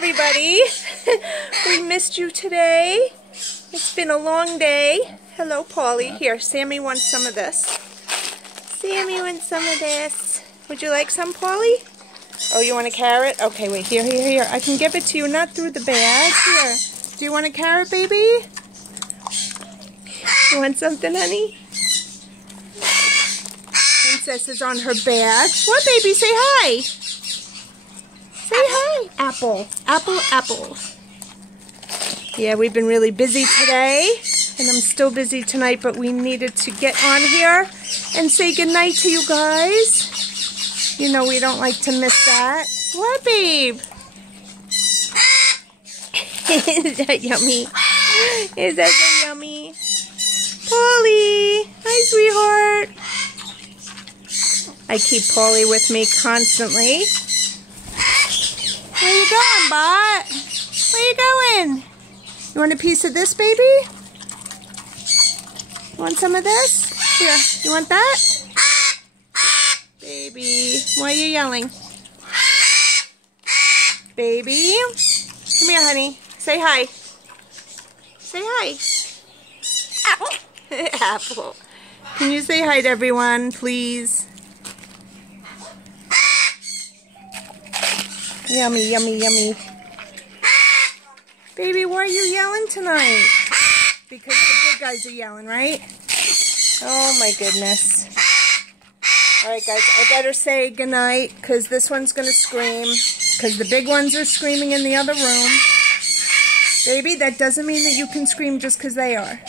everybody. We missed you today. It's been a long day. Hello, Polly. Here, Sammy wants some of this. Sammy wants some of this. Would you like some, Polly? Oh, you want a carrot? Okay, wait. Here. I can give it to you, not through the bag. Here. Do you want a carrot, baby? You want something, honey? Princess is on her bag. What, baby? Say hi. Say hi. Apple. Apple. Yeah, we've been really busy today. And I'm still busy tonight, but we needed to get on here and say goodnight to you guys. You know we don't like to miss that. What, babe? Is that yummy? Is that so yummy? Polly! Hi, sweetheart. I keep Polly with me constantly. Where you going, Bot? Where you going? You want a piece of this, baby? You want some of this? Here, you want that? Baby, why are you yelling? Baby, come here, honey. Say hi. Say hi. Apple. Apple. Can you say hi to everyone, please? Yummy. Baby, why are you yelling tonight? Because the big guys are yelling, right? Oh my goodness. Alright guys, I better say goodnight because this one's going to scream. Because the big ones are screaming in the other room. Baby, that doesn't mean that you can scream just because they are.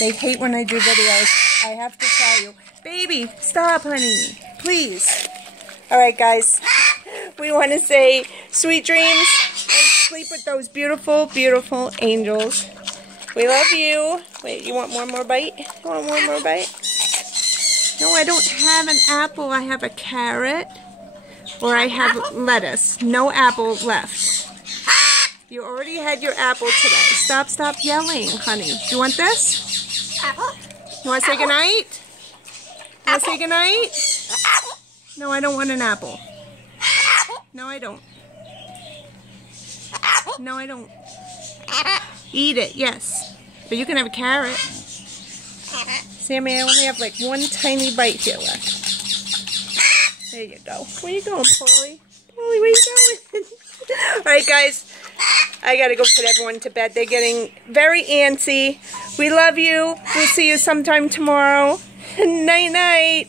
They hate when I do videos. I have to tell you. Baby, stop, honey. Please. Alright guys, we want to say sweet dreams and sleep with those beautiful, beautiful angels. We love you. Wait, you want one more bite? You want one more bite? No, I don't have an apple. I have a carrot. Or I have lettuce. No apple left. You already had your apple today. Stop yelling, honey. Do you want this? Apple. You want to say goodnight? You want to say goodnight? No, I don't want an apple. No, I don't. No, I don't. Eat it, yes. But you can have a carrot. Sammy, I only have like one tiny bite here left. There you go. Where you going, Polly? Polly, where you going? Alright, guys. I gotta go put everyone to bed. They're getting very antsy. We love you. We'll see you sometime tomorrow. Night-night.